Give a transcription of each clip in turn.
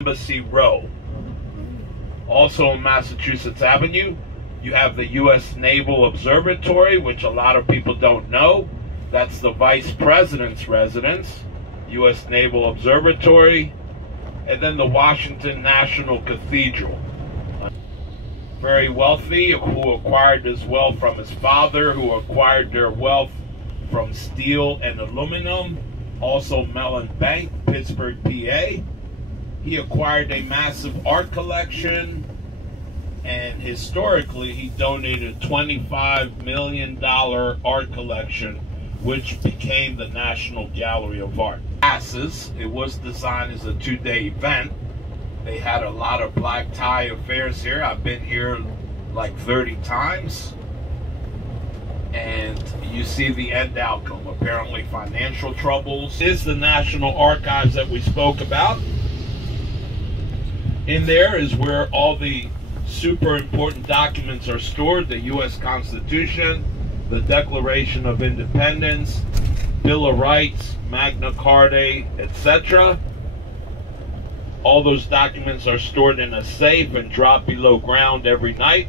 Embassy Row. Also on Massachusetts Avenue, you have the U.S. Naval Observatory, which a lot of people don't know. That's the Vice President's residence, U.S. Naval Observatory, and then the Washington National Cathedral. Very wealthy, who acquired his wealth from his father, who acquired their wealth from steel and aluminum. Also Mellon Bank, Pittsburgh, PA. He acquired a massive art collection, and historically he donated a $25 million art collection, which became the National Gallery of Art. It was designed as a 2-day event. They had a lot of black tie affairs here. I've been here like 30 times. And you see the end outcome. Apparently financial troubles. This is the National Archives that we spoke about. In there is where all the super important documents are stored. The U.S. Constitution, the Declaration of Independence, Bill of Rights, Magna Carta, etc. All those documents are stored in a safe and dropped below ground every night.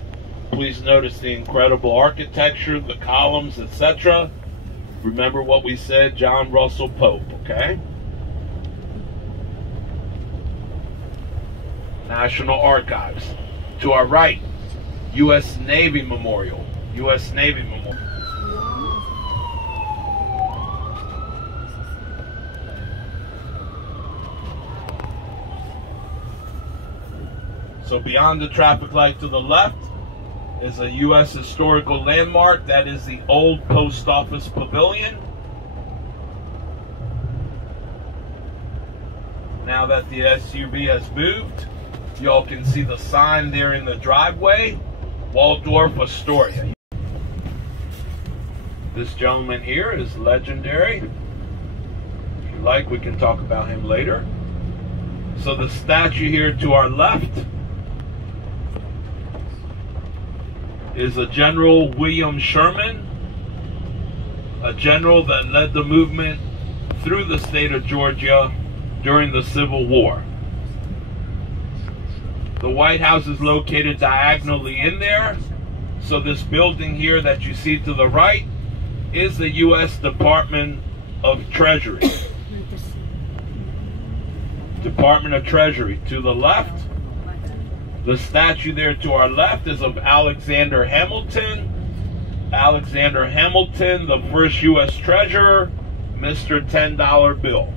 Please notice the incredible architecture, the columns, etc. Remember what we said, John Russell Pope, okay? National Archives. To our right, U.S. Navy Memorial. U.S. Navy Memorial. So beyond the traffic light to the left is a U.S. historical landmark. That is the old Post Office Pavilion. Now that the SUV has moved, y'all can see the sign there in the driveway, Waldorf Astoria. This gentleman here is legendary. If you like, we can talk about him later. So the statue here to our left is a General William Sherman, a general that led the movement through the state of Georgia during the Civil War. The White House is located diagonally in there. So this building here that you see to the right is the U.S. Department of Treasury. Department of Treasury. To the left, the statue there to our left is of Alexander Hamilton. Alexander Hamilton, the first U.S. Treasurer, Mr. $10 bill.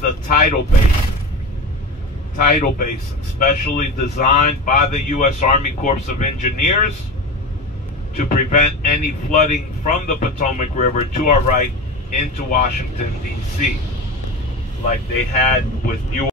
The tidal basin, specially designed by the U.S. Army Corps of Engineers to prevent any flooding from the Potomac River to our right into Washington, D.C., like they had with New York.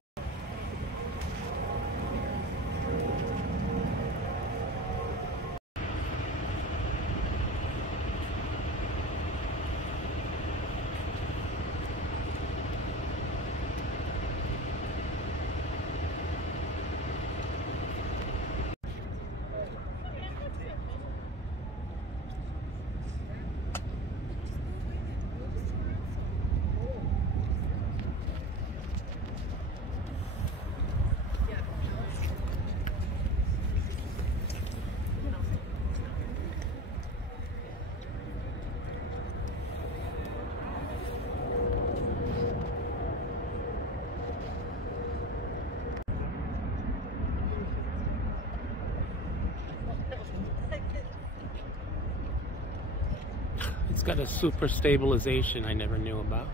got a super stabilization I never knew about.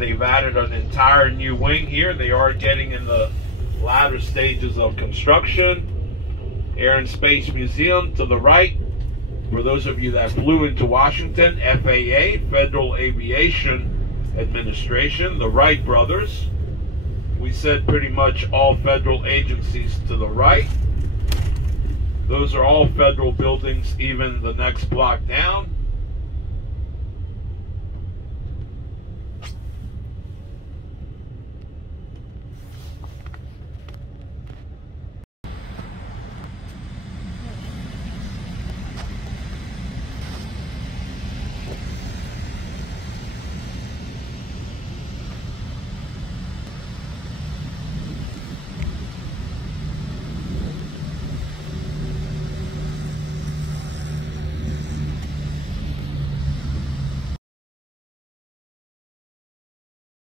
They've added an entire new wing here. They are getting in the latter stages of construction. Air and Space Museum to the right. For those of you that flew into Washington, FAA, Federal Aviation Administration, the Wright brothers. We said pretty much all federal agencies to the right. Those are all federal buildings, even the next block down.